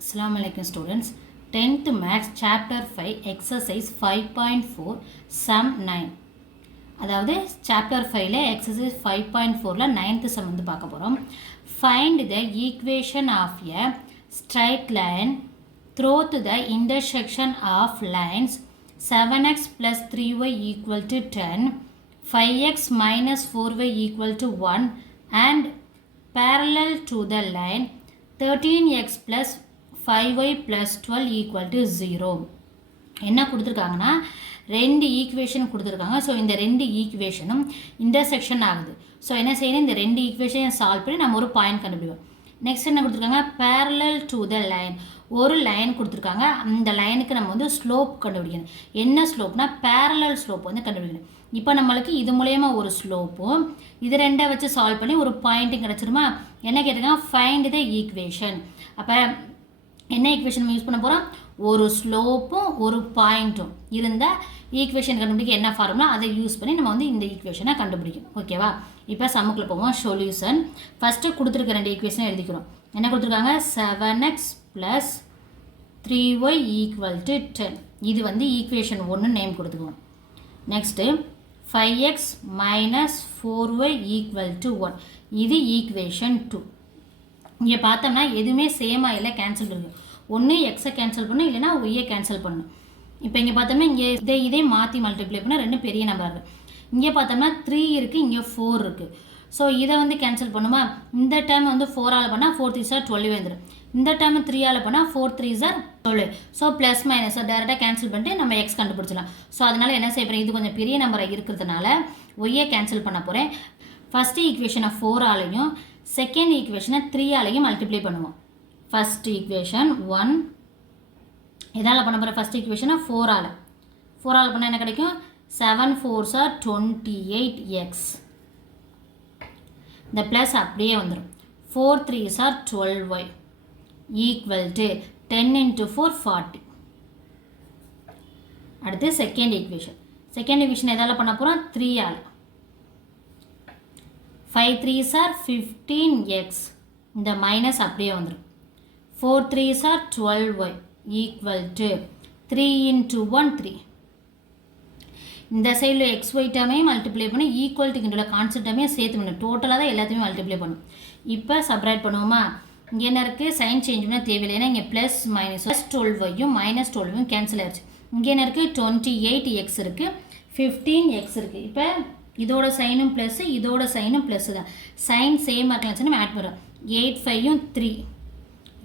Assalamu alaikum students. 10th Maths Chapter 5 Exercise 5.4 Sum 9. அதாவது Chapter 5ல Exercise 5.4ல 9th sum வந்து பார்க்க போகிறோம். Find the equation of a straight line through the intersection of lines 7x plus 3y equal to 10, 5x minus 4y equal to 1 and parallel to the line 13x plus 5y plus 12 equal to 0. என்ன கொடுத்துருக்காங்கன்னா ரெண்டு equation கொடுத்துருக்காங்க. So இந்த ரெண்டு ஈக்குவேஷனும் intersection ஆகுது. So என்ன செய்யணும், இந்த ரெண்டு ஈக்குவேஷனை சால்வ் பண்ணி நம்ம ஒரு பாயிண்ட் கண்டுபிடிப்போம். நெக்ஸ்ட் என்ன கொடுத்துருக்காங்க, parallel to the line, ஒரு லைன் கொடுத்துருக்காங்க. அந்த லைனுக்கு நம்ம வந்து ஸ்லோப் கண்டுபிடிக்கணும். என்ன ஸ்லோப்னா parallel ஸ்லோப் வந்து கண்டுபிடிக்கணும். இப்போ நம்மளுக்கு இது மூலயமா ஒரு ஸ்லோப்பும் இது ரெண்டை வச்சு சால்வ் பண்ணி ஒரு பாயிண்ட்டும் கிடச்சிருமா. என்ன கேட்டிருக்காங்க, ஃபைண்ட் த ஈக்குவேஷன். அப்போ என்ன ஈக்குவேஷன் நம்ம யூஸ் பண்ண போகிறோம், ஒரு ஸ்லோப்பும் ஒரு பாயிண்ட்டும் இருந்தால் ஈக்குவேஷன் கண்டுபிடிக்க என்ன ஃபார்முலா அதை யூஸ் பண்ணி நம்ம வந்து இந்த ஈக்குவேஷனை கண்டுபிடிக்கணும். ஓகேவா. இப்போ சம்முக்குள்ள போவோம். சொல்யூஷன் ஃபஸ்ட்டு கொடுத்துருக்க ரெண்டு ஈக்குவேஷனை எழுதிக்கிறோம். என்ன கொடுத்துருக்காங்க, 7x plus 3y equal to 10. இது வந்து ஈக்குவேஷன் 1 நேம் கொடுத்துக்குவோம். Next 5x minus 4y equal to 1. இது ஈக்குவேஷன் 2. இங்கே பார்த்தோம்னா எதுவுமே சேமாக இல்லை, கேன்சல் இருக்குது. ஒன்று எக்ஸை கேன்சல் பண்ணணும், இல்லைனா ஒய்யை கேன்சல் பண்ணணும். இப்போ இங்கே பார்த்தோம்னா இங்கே இதே மாற்றி மல்டிப்ளை பண்ணால் ரெண்டு பெரிய நம்பர் இருக்குது. இங்கே பார்த்தோம்னா 3 இருக்குது, இங்கே 4 இருக்குது. ஸோ இதை வந்து கேன்சல் பண்ணுமா. இந்த டைம் வந்து 4ஆல் பண்ணால் 4 3 சார் 12 வந்துடும். இந்த டைம் 3ஆல் பண்ணால் 4 3 சார் 12. ஸோ ப்ளஸ் மைனஸ் டேரெக்டாக கேன்சல் பண்ணிட்டு நம்ம எக்ஸ் கண்டுபிடிச்சலாம். ஸோ அதனால் என்ன செய்ய போகிறேன், இது கொஞ்சம் பெரிய நம்பராக இருக்கிறதுனால ஒய்யை கேன்சல் பண்ண போகிறேன். ஃபஸ்ட்டு ஈக்குவேஷனை 4ஆலையும் செகண்ட் ஈக்குவேஷனை 3ஆலையும் மல்டிப்ளை பண்ணுவோம். ஃபஸ்ட் ஈக்குவேஷன் 1 எதால் பண்ண போகிற, ஃபஸ்ட் ஈக்குவேஷனை 4ஆல் பண்ணால் என்ன கிடைக்கும், 7 4s are 28x. இந்த ப்ளஸ் அப்படியே வந்துடும். 4 3s are 12y equal to 10 into 4 40. அடுத்து செகண்ட் ஈக்குவேஷன் எதால் பண்ண போகிறோம், 3ஆல். 5 3s are 15x. இந்த மைனஸ் அப்படியே வந்துடும். 4 3s are 12y equal to 3 into 1 3. இந்த சைடில் எக்ஸ் ஒய்ட்டாமே மல்டிப்ளை பண்ணி ஈக்குவல் டுக்கின்ற கான்செப்டாமே சேர்த்து பண்ணணும். டோட்டலாக தான் எல்லாத்தையுமே மல்டிப்ளை பண்ணும். இப்போ சப்ராக்ட் பண்ணுவோமா. இங்கே என்ன இருக்குது, சைன் சேஞ்ச் பண்ணால் தேவையில்லை. ஏன்னா இங்கே plus minus +12y minus 12 cancel ஆயிடுச்சு. இங்கே என்ன இருக்குது, 28x இருக்குது, 15x இருக்குது. இப்போ இதோட சைனும் ப்ளஸ்ஸு, இதோட சைனும் ப்ளஸ்ஸு தான். சைன் சேமாக இருக்கலாம், நம்ம ஆட் பண்ணுறோம். 8 5 3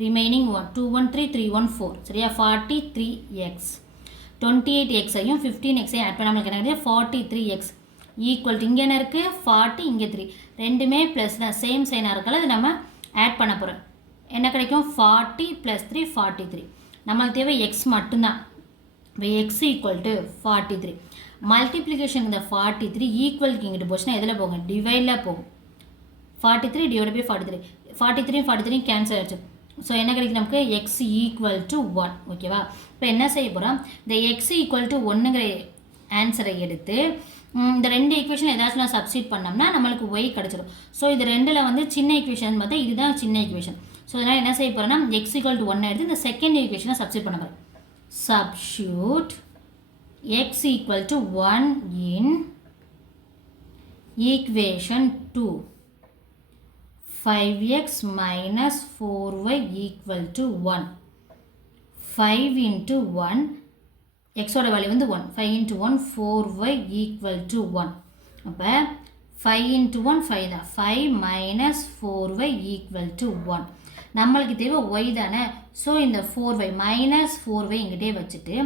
ரிமைனிங் 1 2 1 3 3 1 4 சரியா. 43x 28x ஐயும் 15x-ஐயும் ஆட் பண்ண நம்மளுக்கு என்ன கிடையாது, 43x ஈக்குவல் டு இங்கே என்ன இருக்குது 40, இங்கே 3 ரெண்டுமே ப்ளஸ் தான், சேம் சைனாக இருக்கால அது நம்ம ஆட் பண்ண போகிறோம். என்ன கிடைக்கும், 40 + 3 43. நம்மளுக்கு தேவை எக்ஸ் மட்டும்தான். இப்போ எக்ஸ் ஈக்குவல் டு 43. மல்டிப்ளிகேஷன் இந்த 43 ஈக்குவலுக்கு இங்கிட்டு போச்சுன்னா எதில் போகும், டிவைடில் போகும். 43 டிவைட் பை 43, 43 கேன்சல் ஆகிடுச்சு. ஸோ என்ன கிடைக்கும் நமக்கு, எக்ஸ் ஈக்குவல் டு 1. ஓகேவா. இப்போ என்ன செய்ய போகிறோம், இந்த எக்ஸ் ஈக்குவல் டு 1ங்கிற ஆன்சரை எடுத்து இந்த ரெண்டு ஈக்குவேஷன் ஏதாச்சும் நான் சப்ஸ்டிட் பண்ணோம்னா நம்மளுக்கு ஒய் கிடச்சிடும். ஸோ இது ரெண்டில் வந்து சின்ன ஈக்குவேஷன் பார்த்தா இதுதான் சின்ன ஈக்குவேஷன். ஸோ அதனால் என்ன செய்ய போகிறோன்னா எக்ஸ் ஈக்குவல் டு 1 எடுத்து இந்த செகண்ட் ஈக்குவேஷனை சப்ஸ்டிட் பண்ண போகிறோம். Substitute x equal to 1 in equation 2. 5x minus 4y equal to 1. 5 into 1, x ஓட வேல்யூ வந்து 1. 5 into 1 4y equal to 1. அப்போ 5 into 1 5 தான். 5 minus 4y equal to 1. நம்மளுக்கு தேவை y தானே. ஸோ இந்த 4y மைனஸ் 4y இங்கிட்டே வச்சுட்டு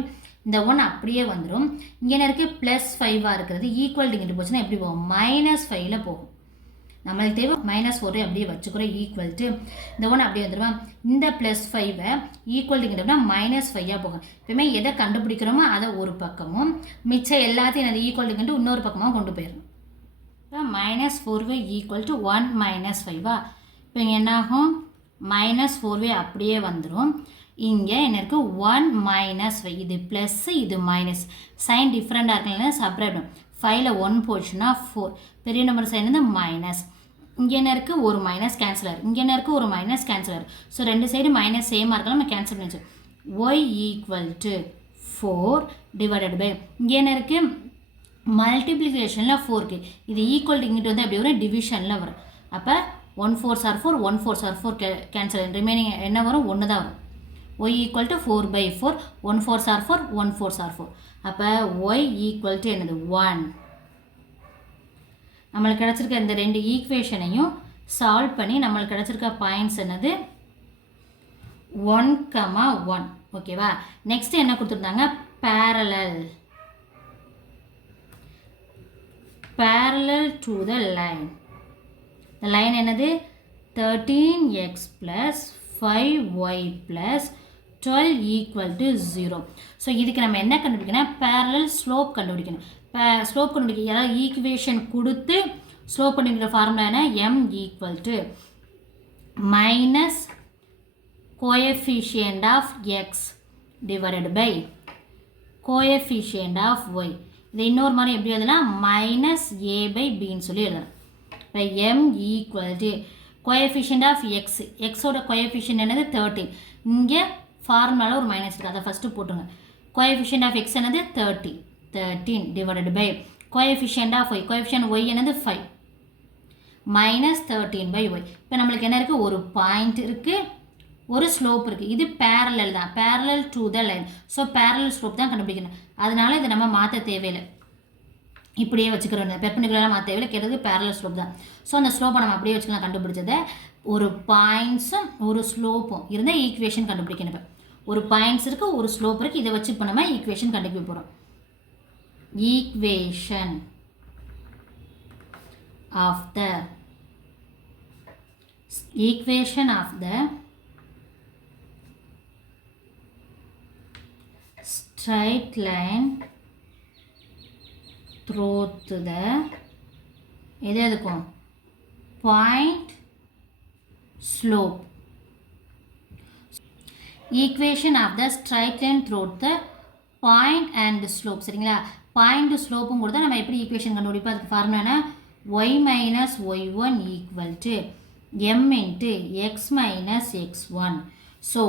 இந்த 1 அப்படியே வந்துடும். இங்கே என்ன இருக்குது, +5ஆக இருக்கிறது ஈக்குவல் இங்கிட்டு போச்சுன்னா எப்படி போகும், -5ல் போகும். நம்மளுக்கு தேவை -4 அப்படியே வச்சுக்கிறோம் ஈக்குவல் டு இந்த 1 அப்படியே வந்துடுவோம். இந்த +5 ஈக்குவல் இங்கிட்டோம்னா -5ஆக போகும். எப்பவுமே எதை கண்டுபிடிக்கிறோமோ அதை ஒரு பக்கமும் மிச்சம் எல்லாத்தையும் அது ஈக்குவல் இங்கிட்டு இன்னொரு பக்கமாக கொண்டு போயிடும். இப்போ -4y ஈக்குவல் டு 1 -5. இப்போ இங்கே என்னாகும், -4y அப்படியே வந்துடும். இங்கே என்ன இருக்குது, 1 -5. இது ப்ளஸ்ஸு, இது மைனஸ். சைன் டிஃப்ரெண்ட்டாக இருக்கனால சப்ராக்ட். 5ல் 1 போச்சுன்னா 4, பெரிய நம்பர் சைன் வந்து மைனஸ். இங்கே என்ன இருக்குது ஒரு மைனஸ் கேன்சல் ஆகும், இங்கே என்ன இருக்குது ஒரு மைனஸ் கேன்சல் ஆகும். ஸோ ரெண்டு சைடு மைனஸ் சேமாக இருக்கலாம், நம்ம கேன்சல் பண்ணிச்சு. Y equal to 4 divided by இங்கே என்ன இருக்குது மல்டிப்ளிகேஷனில் 4 இருக்குது, இது ஈக்குவல் இங்கிட்டு வந்து அப்படி வரும் டிவிஷனில் வரும். அப்போ 1 4s are 4 1 4s are 4 cancel, remaining என்ன வரும் 1 தான் வரும். y equal to 4/4 1 4s are 4 1 4s are 4. அப்போ y ஈக்குவல் டு என்னது 1. நம்மளுக்கு கிடச்சிருக்க இந்த ரெண்டு ஈக்குவேஷனையும் சால்வ் பண்ணி நம்மளுக்கு கிடச்சிருக்க பாயிண்ட்ஸ் என்னது 1,1. ஓகேவா. நெக்ஸ்ட் என்ன கொடுத்துருந்தாங்க parallel to the line. the line என்னது 13x plus 5y plus 12 equal to 0. So இதுக்கு நம்ம என்ன கண்டுபிடிக்கணும் parallel slope கண்டுபிடிக்கணும். ஸ்லோப் கண்டுபிடிக்க அதாவது ஈக்குவேஷன் கொடுத்து ஸ்லோப் கண்டுபிடிக்கிற ஃபார்முலா என்ன m equal to minus coefficient of x divided by coefficient of y. இது இன்னொரு மாதிரி எப்படி எழுதலாம் மைனஸ் ஏ பை பின்னு சொல்லி எழுதலாம். இப்போ M equal to coefficient of x, எக்ஸோட கோஎஃபிஷியன்ட் என்னது 13, இங்கே ஃபார்முலாவில் ஒரு மைனஸ் இருக்குது, அதை ஃபஸ்ட்டு போட்டுருங்க. கோஎஃபிஷியன்ட் ஆஃப் எக்ஸ் என்னது 13 divided by coefficient of y, coefficient y என்னது 5 மைனஸ் 13 பை ஒய். இப்போ நம்மளுக்கு என்ன இருக்குது ஒரு பாயிண்ட் இருக்குது ஒரு ஸ்லோப் இருக்குது, இது பேரலல் தான், parallel to the line. So parallel slope தான் கண்டுபிடிக்கணும். அதனால இதை நம்ம மாற்ற தேவையில்லை, இப்படியே வச்சுக்கிறோம். பெர்பெண்டிகுலராக மாற்ற தேவையில்லை, கேட்டது பேரலல் ஸ்லோப் தான். ஸோ அந்த ஸ்லோப்பை நம்ம அப்படியே வச்சுக்கலாம். கண்டுபிடிச்சதை ஒரு பாயிண்ட்ஸும் ஒரு ஸ்லோப்பும் இருந்தால் ஈக்குவேஷன் கண்டுபிடிக்கணும். இப்போ ஒரு பாயிண்ட்ஸ் இருக்குது ஒரு ஸ்லோப் இருக்குது, இதை வச்சு இப்போ நம்ம ஈக்குவேஷன் கண்டுபிடிக்க போகிறோம். Equation of the straight line through to the எது எதுக்கும் point slope. equation of the straight line through the point and slope. சரிங்களா. பாயிண்ட் ஸ்லோப்பும் கொடுத்தா நம்ம எப்படி ஈக்குவேஷன் கண்டுபிடிப்போம். அதுக்கு formula y minus y1 equal to m into x minus x1. So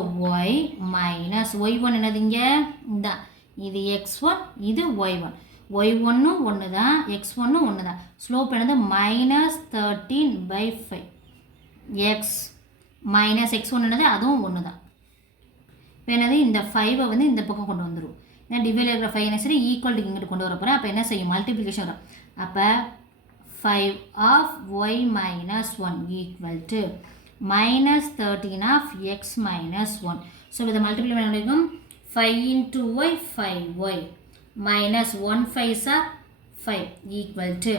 y minus y1 என்னது இங்கே இந்த இது x1 இது y1, y1 ஒன்று தான் x1 ஒன்று தான். ஸ்லோப் என்னது மைனஸ் 13/5, எக்ஸ் மைனஸ் x1 என்னது அதுவும் ஒன்று தான். இப்போ என்னது இந்த 5 வந்து இந்த பக்கம் கொண்டு வந்துடும். ஏன்னா டிவைடில் இருக்கிற 5 என்ன சரி ஈக்குவல் டு இங்கிட்டு கொண்டு வர போகிறேன். அப்போ என்ன செய்யும் மல்டிப்ளிகேஷன் வரும். அப்போ 5 of y minus 1 equal to minus 13 of x minus 1. So with the multiply பண்ணிக்கும் 5 into y 5y minus 1 5s are 5 equal to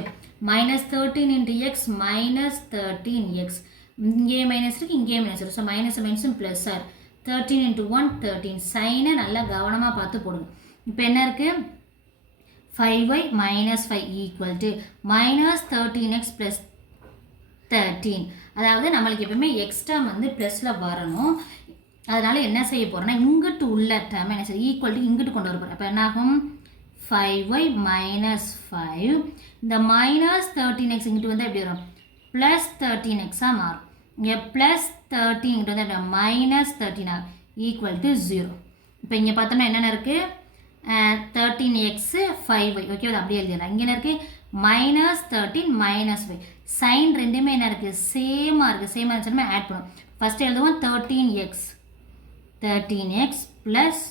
minus 13 into x minus 13x. இங்கே மைனஸ் இருக்குது இங்கே மைனஸ் இருக்குது. ஸோ மைனஸ் மைனஸும் plus are 13 into 1 13. சைனை நல்லா கவனமாக பார்த்து போடுங்க. இப்போ என்ன இருக்குது 5y minus 5 equal to minus 13x plus 13. அதாவது நம்மளுக்கு எப்பவுமே எக்ஸ்ட்ரா வந்து ப்ளஸில் வரணும். அதனால் என்ன செய்ய போகிறோன்னா இங்கிட்டு உள்ள டேர்ம் என்ன செய்ய ஈக்குவல் டு இங்கிட்டு கொண்டு வர போகிறோம். அப்போ என்ன ஆகும் 5y minus 5 இந்த மைனஸ் 13x இங்கிட்டு வந்து எப்படி வரும் ப்ளஸ் 13xாக மாறும். இங்கே ப்ளஸ் 13 இங்கிட்டு வந்து எப்படி மைனஸ் 13 ஈக்குவல் டு 0. இப்போ இங்கே பார்த்தோம்னா என்னென்ன இருக்குது 13x 5y. ஓகே அது அப்படியே எழுதிடலாம். இங்கே என்ன இருக்குது மைனஸ் 13 மைனஸ் 5. சைன் ரெண்டுமே என்ன இருக்குது சேமாக இருக்குது. சேமாக இருந்துச்சுன்னா ஆட் பண்ணும். ஃபஸ்ட்டு எழுதுவோம் 13x ப்ளஸ்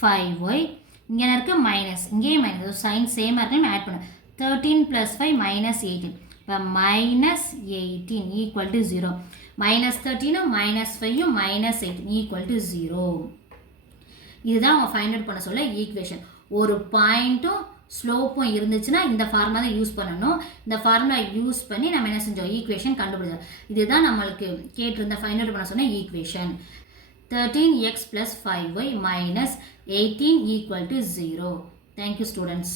5y. இங்கே என்ன இருக்குது மைனஸ் இங்கேயும் மைனஸ். சைன் சேமாக இருக்குன்னு ஆட் பண்ணும். 13 + 5 மைனஸ் 18. இப்போ minus 18 equal to 0. Minus 13 minus 5 minus 18 equal to 0. இதுதான் அவங்க ஃபைண்ட் அவுட் பண்ண சொல்ல ஈக்குவேஷன். ஒரு பாயிண்ட்டும் ஸ்லோப்பும் இருந்துச்சுன்னா இந்த ஃபார்முலா தான் யூஸ் பண்ணணும். இந்த ஃபார்முலா யூஸ் பண்ணி நம்ம என்ன செஞ்சோம் ஈக்குவேஷன் கண்டுபிடிச்சோம். இதுதான் நம்மளுக்கு கேட்டிருந்த ஃபைண்ட் அவுட் பண்ண சொன்ன equation. 13x + 5y minus 18 equal to 0. Thank you students.